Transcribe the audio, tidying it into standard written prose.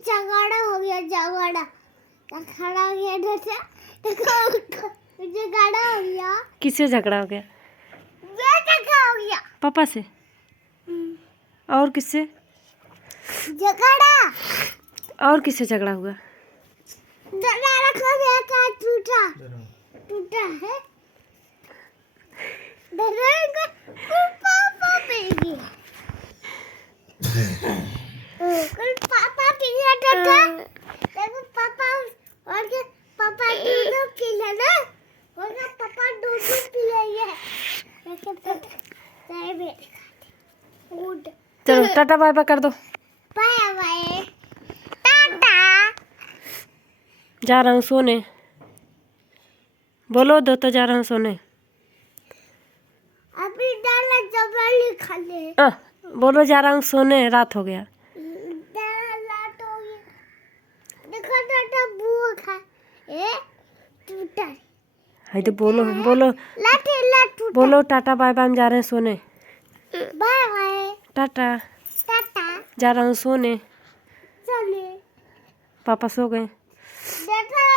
झगड़ा हो गया, झगड़ा खड़ा हो गया इधर से, देखो झगड़ा हो गया। किससे झगड़ा हो गया? झगड़ा हो गया पापा से? और किससे? झगड़ा। और किससे झगड़ा हुआ? दरारा खो गया था, टूटा टूटा है। दरारा को पापा पे गया, कल पापा पी गया था। देखो पापा और के पापा दूध पी लेना, और के पापा दूध पी लेंगे। देखो चाय भी गुड। चलो टाटा बाय बाय कर दो। Bye bye tata. जा रहा हूँ सोने। बोलो दो तो जा रहा हूँ सोने। अभी दाला जबरली खा ले। बोलो जा रहा हूँ सोने, रात हो गया। दाला तो ये देखो टाटा बुआ खा ए टूटा। हाय तो बोलो बोलो लाठी टूटा। बोलो टाटा बाय बाय, हम जा रहे हैं सोने। Bye bye tata, tata. जा रहा हूँ सोने। चले पापा सो गए। देखो